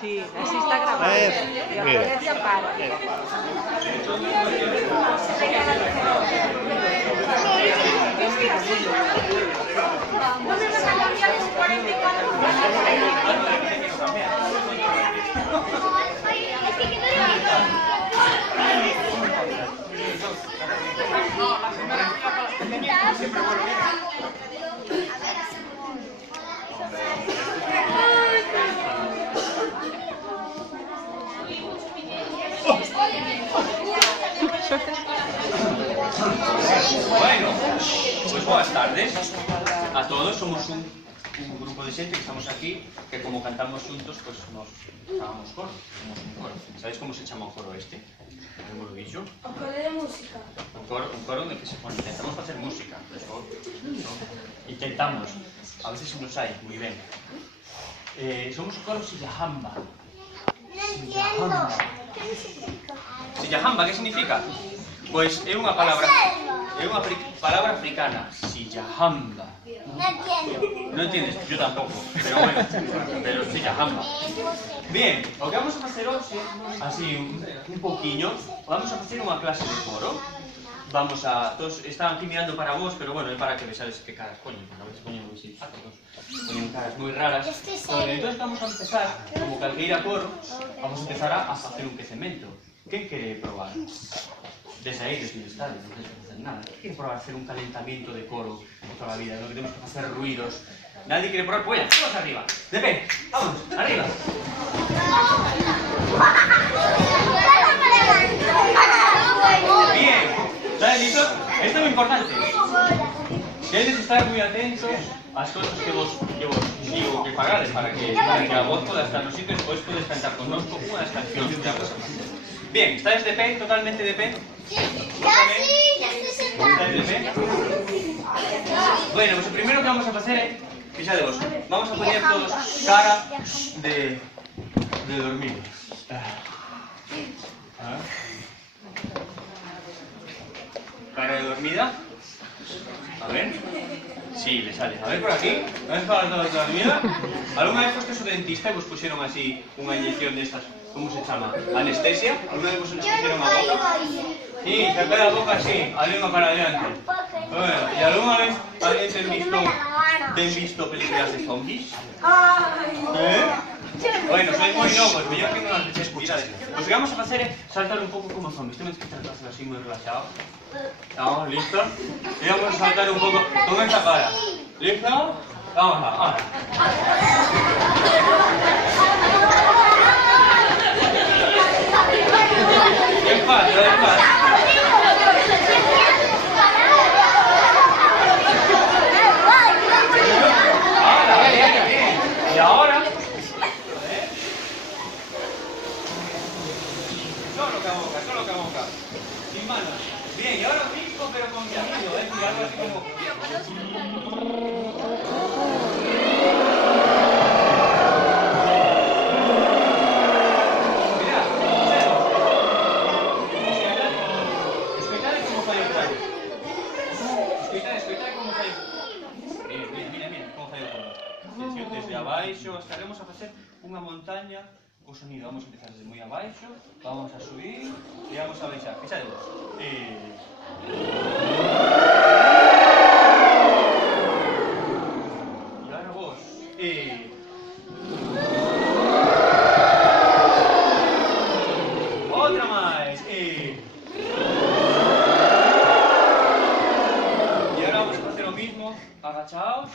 Sí, así está grabado. Y ahora ya para. Bueno, pues buenas tardes a todos. Somos un grupo de xente que estamos aquí, que como cantamos juntos, pues nos chamamos coro. Somos un coro. ¿Sabéis cómo se chama o coro este? ¿Hemos dicho? O coro de música. Un coro en el que se pone, intentamos hacer música. Eso, ¿no? Intentamos. A veces nos hay, muy bien. Somos un coro Sillajamba. No entiendo. ¿Qué significa? Sillajamba, ¿qué significa? Pues é unha palabra africana, Sillajamba. No entiendo. No entiendes, yo tampoco, pero bueno, pero Sillajamba. Bien, o que vamos a facer hoxe, así un poquinho, vamos a facer unha clase de coro. Vamos a, todos están aquí mirando para vos, pero bueno, é para que vexades que caras poñen, porque a veces poñen moi simpáticos, poñen caras moi raras. Bueno, entonces vamos a empezar, como calqueira coro, vamos a empezar a facer un quecemento. Quen quere probar? Desde aí, desde onde estades, non tens que facer nada. Quen quere probar hacer un calentamiento de coro toda a vida, no que temos que facer ruidos? Nadie quere probar? Pues todos arriba. De pé, vamos, arriba. Bien, ¿estás listos? Esto es muy importante. Debes estar muy atentos a las cosas que vos digo que pagades para que a vos poda estar no sitio y después puedes cantar con nosotros una de las canciones que vamos a hacer. Bien, ¿estáis de pé? ¿Totalmente de pé? Ya estoy sentada. ¿Estáis de pé? Bueno, pues lo primero que vamos a hacer es, fíjate vos, vamos a poner todos cara de dormir. Cara de dormida. A ver. Sí, le sale. A ver por aquí. ¿Ves para toda la dormida? ¿Alguna vez fuiste a su dentista y vos pusieron así una inyección de estas? ¿Cómo se llama? ¿Anestesia? ¿Alguna vez vos nos pusieron a boca? Sí, saca la boca así, a lengua para adelante. Bueno, ¿y alguna vez alguien te han visto películas de zombies? ¿Eh? Bueno, sois moi novos, mellor que non as veces cuidades. Pues o que vamos a facer é saltar un pouco como zombies. Temos que tratar así moi relaxado. Estamos listos? E vamos a saltar un pouco con esta cara. ¿Listo? Vamos lá, ahora. Despacio, despacio. Ahora, bien. Y ahora... Solo que boca. Sin manos. Bien, y ahora mismo, pero con mi amigo, y algo así como... Mirá, escoitade como fai o coro. Escoitade como fai o coro. Mira, como fai o coro. Desde abaixo, estaremos a facer unha montaña. O sonido, vamos a empezar desde muy abaixo, vamos a subir y vamos a baixar. Fíjate vos. Y ahora vos. Otra más. Y ahora vamos a hacer lo mismo, agachaos.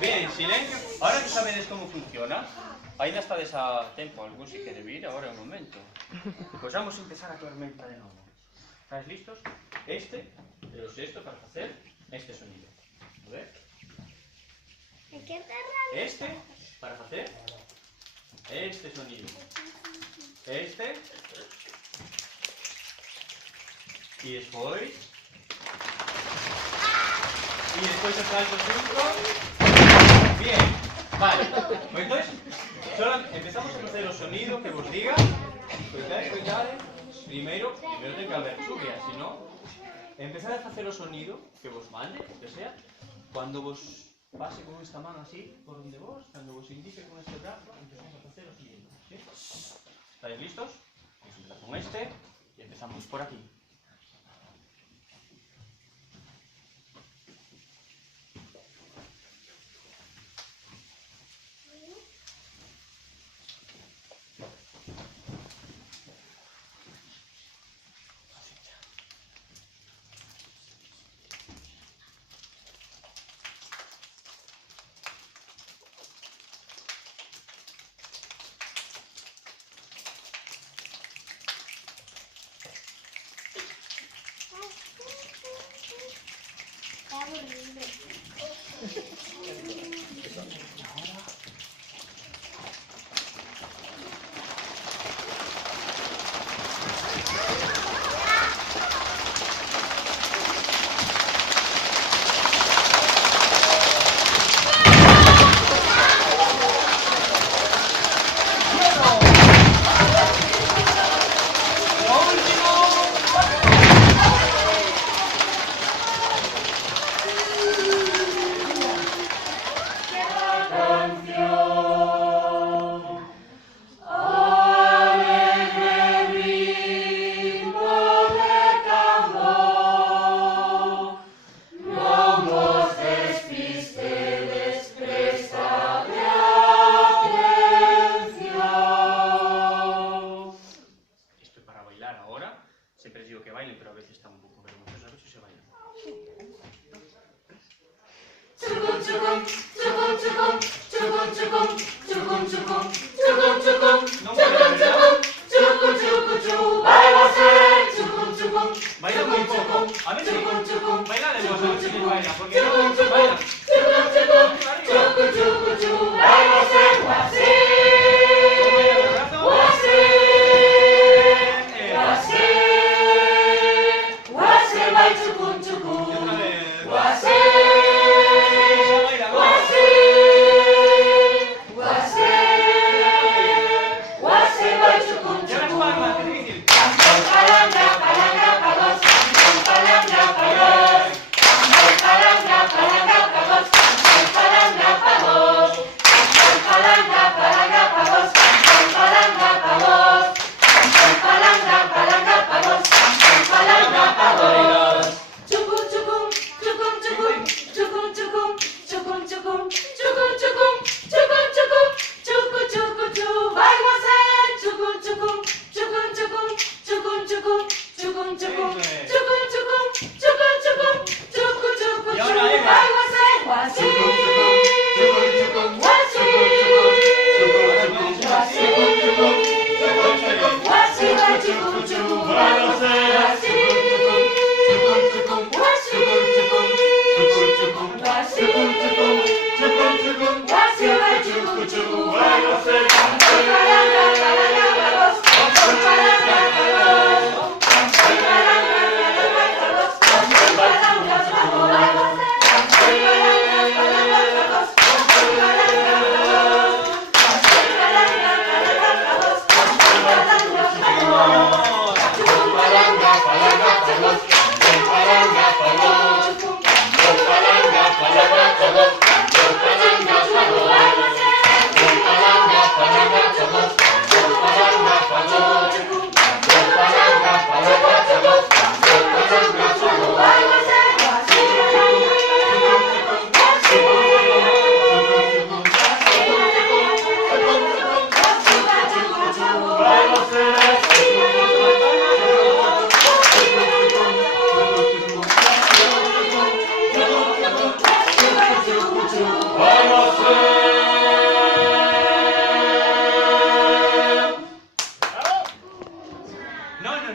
Bien, silencio. Ahora que sabedes como funciona, ainda estades a tempo, algún si quere vir, agora é o momento. Pois vamos a empezar a tormenta de novo. Estáis listos? Este para facer este sonido. A ver? Este para facer este sonido. Este. E despois... Y después el salto juntos. Bien. Vale. Pues entonces, solo empezamos a hacer los sonidos que vos diga. Cuidado. Primero ten que haber subia, si no, empezad a hacer o sonido que vos mande, que sea, cuando vos pase con esta mano así, por donde vos, cuando vos indique con este brazo, empezamos a hacer o sonido, ¿sí? ¿Estáis listos? Vamos a empezar con este y empezamos por aquí. Baila muy poco. A ver si baila de voz, a ver si les baila. Porque no baila.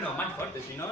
No, más fuerte, si no...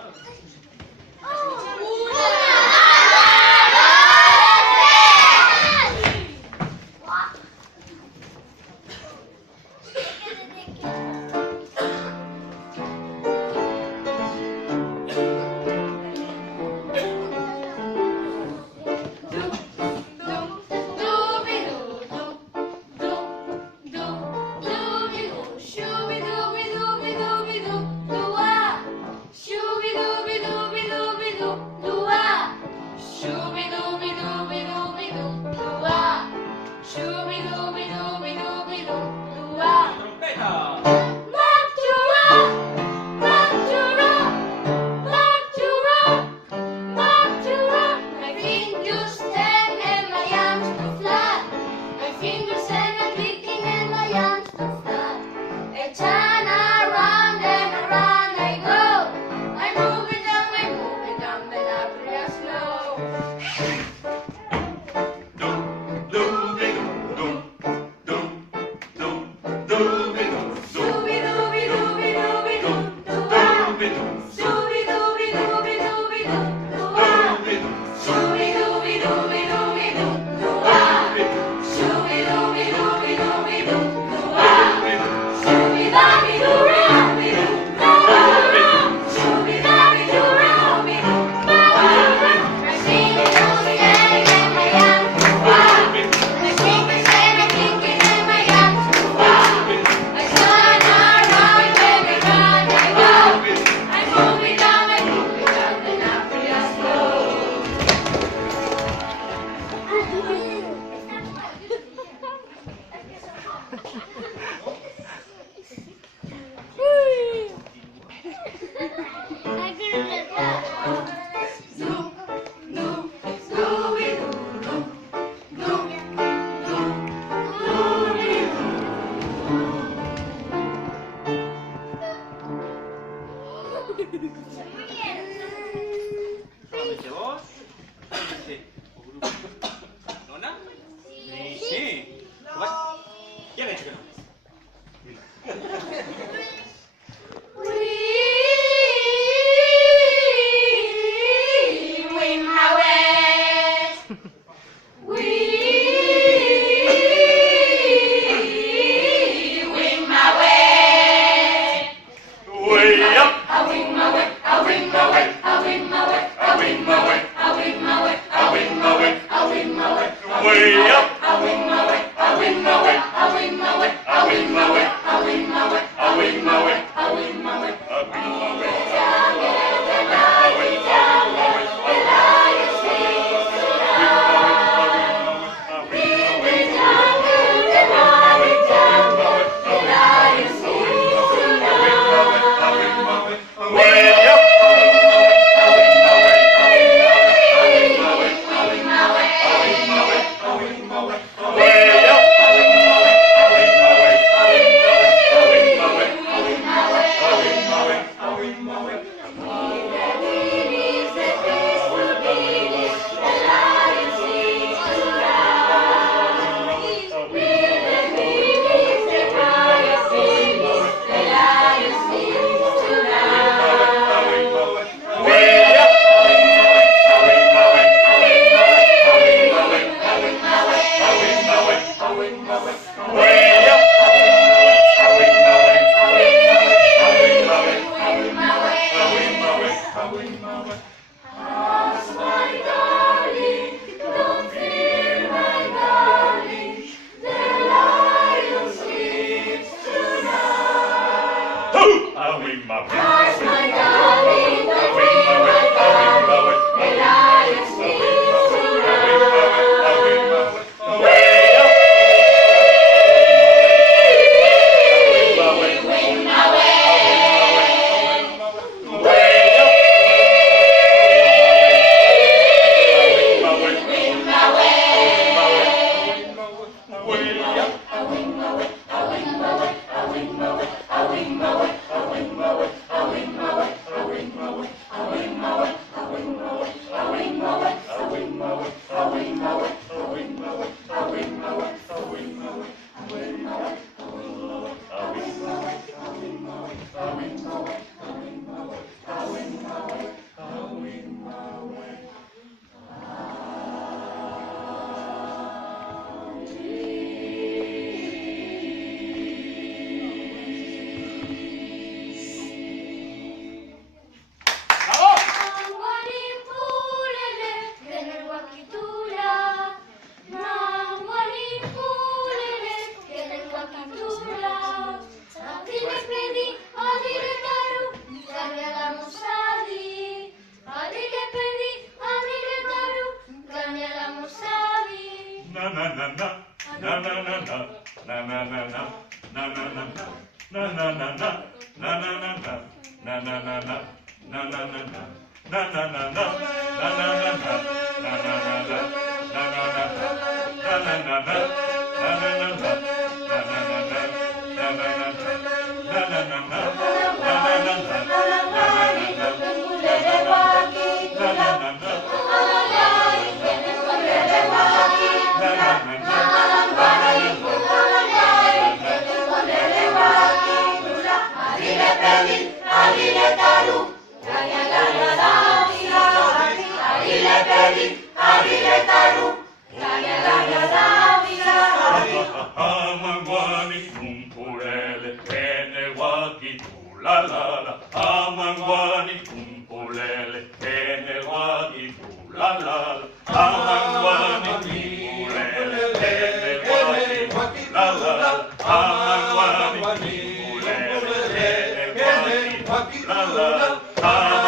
Solamente vos. Solamente o grupo. ¿Nona? Sí. ¿Quién ha dicho que no? La